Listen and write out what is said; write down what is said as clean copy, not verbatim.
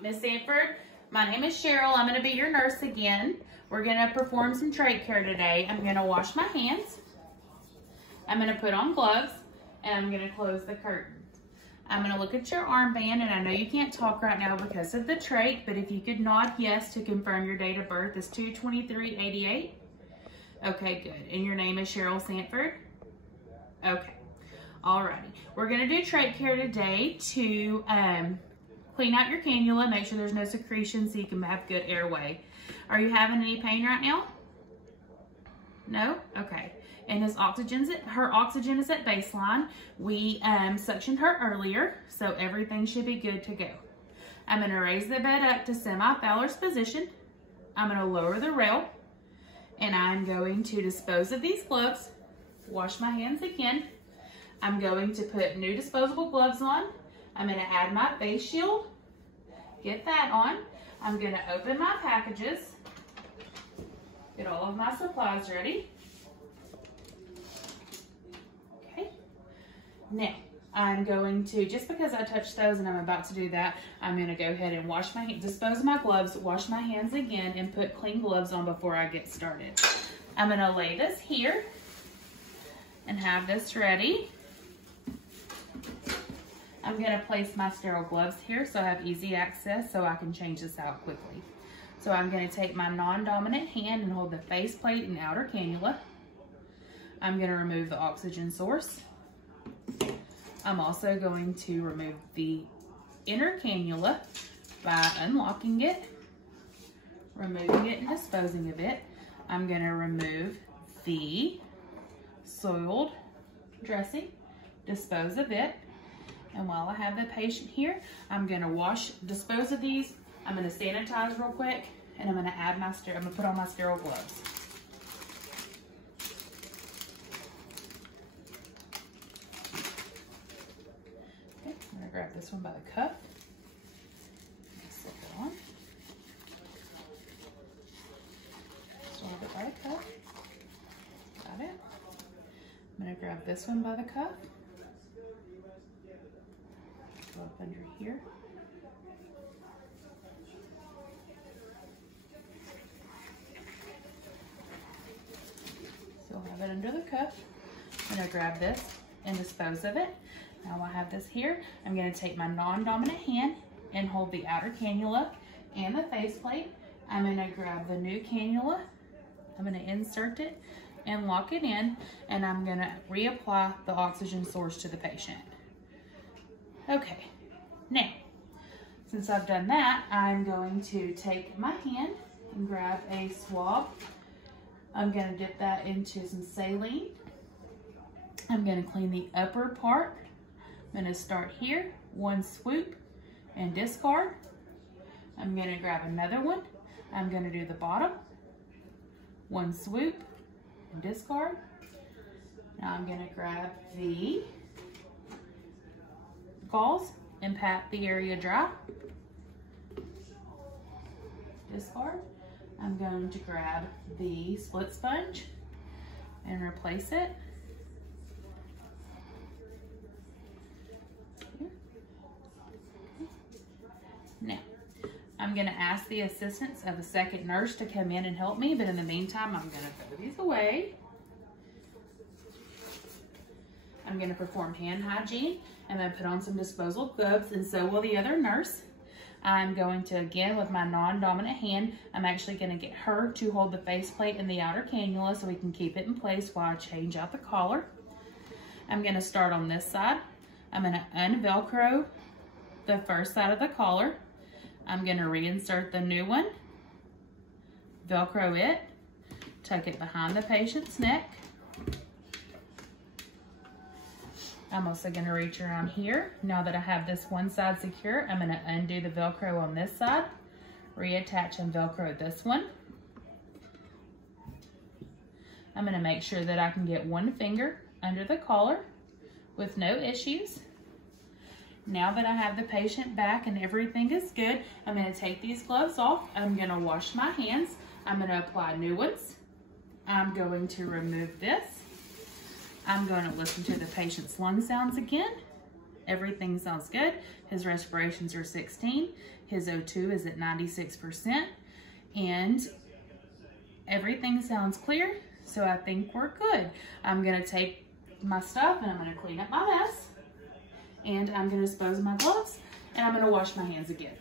Miss Sanford, my name is Cheryl. I'm going to be your nurse again. We're going to perform some trach care today. I'm going to wash my hands. I'm going to put on gloves, and I'm going to close the curtain. I'm going to look at your armband, and I know you can't talk right now because of the trach, but if you could nod yes to confirm your date of birth is 2/23/88. Okay, good. And your name is Cheryl Sanford? Okay. Alrighty. We're going to do trach care today to clean out your cannula, make sure there's no secretion so you can have good airway. Are you having any pain right now? No? Okay. And her oxygen is at baseline. We suctioned her earlier, so everything should be good to go. I'm going to raise the bed up to semi-Fowler's position. I'm going to lower the rail, and I'm going to dispose of these gloves, wash my hands again. I'm going to put new disposable gloves on. I'm going to add my face shield, get that on. I'm going to open my packages, get all of my supplies ready. Okay. Now, I'm going to, just because I touched those and I'm about to do that, I'm going to go ahead and wash my hands, dispose of my gloves, wash my hands again, and put clean gloves on before I get started. I'm going to lay this here and have this ready. I'm going to place my sterile gloves here so I have easy access so I can change this out quickly. So I'm going to take my non-dominant hand and hold the faceplate and outer cannula. I'm going to remove the oxygen source. I'm also going to remove the inner cannula by unlocking it, removing it and disposing of it. I'm going to remove the soiled dressing, dispose of it. And while I have the patient here, I'm going to dispose of these. I'm going to sanitize real quick, and I'm going to I'm going to put on my sterile gloves. Okay, I'm going to grab this one by the cuff. Slip it on. Swab it by the cuff. Got it. I'm going to grab this one by the cuff. Go up under here. So I'll have it under the cuff. I'm going to grab this and dispose of it. Now I have this here. I'm going to take my non-dominant hand and hold the outer cannula and the faceplate. I'm going to grab the new cannula. I'm going to insert it and lock it in, and I'm going to reapply the oxygen source to the patient. Okay, now, since I've done that, I'm going to take my hand and grab a swab. I'm going to dip that into some saline. I'm going to clean the upper part. I'm going to start here, one swoop and discard. I'm going to grab another one. I'm going to do the bottom, one swoop and discard. Now I'm going to grab the gauze and pat the area dry. Discard. I'm going to grab the split sponge and replace it. Now, I'm going to ask the assistance of a second nurse to come in and help me, but in the meantime, I'm going to throw these away. I'm going to perform hand hygiene. I'm going to put on some disposable gloves, and so will the other nurse. I'm going to, again, with my non-dominant hand, I'm actually going to get her to hold the faceplate and the outer cannula so we can keep it in place while I change out the collar. I'm going to start on this side. I'm going to un-Velcro the first side of the collar. I'm going to reinsert the new one, Velcro it, tuck it behind the patient's neck. I'm also going to reach around here. Now that I have this one side secure, I'm going to undo the Velcro on this side, reattach and Velcro this one. I'm going to make sure that I can get one finger under the collar with no issues. Now that I have the patient back and everything is good, I'm going to take these gloves off. I'm going to wash my hands. I'm going to apply new ones. I'm going to remove this. I'm going to listen to the patient's lung sounds again, Everything sounds good. His respirations are 16. His O2 is at 96%. And everything sounds clear, so I think we're good. I'm gonna take my stuff and I'm gonna clean up my mess. And I'm gonna dispose of my gloves and I'm gonna wash my hands again.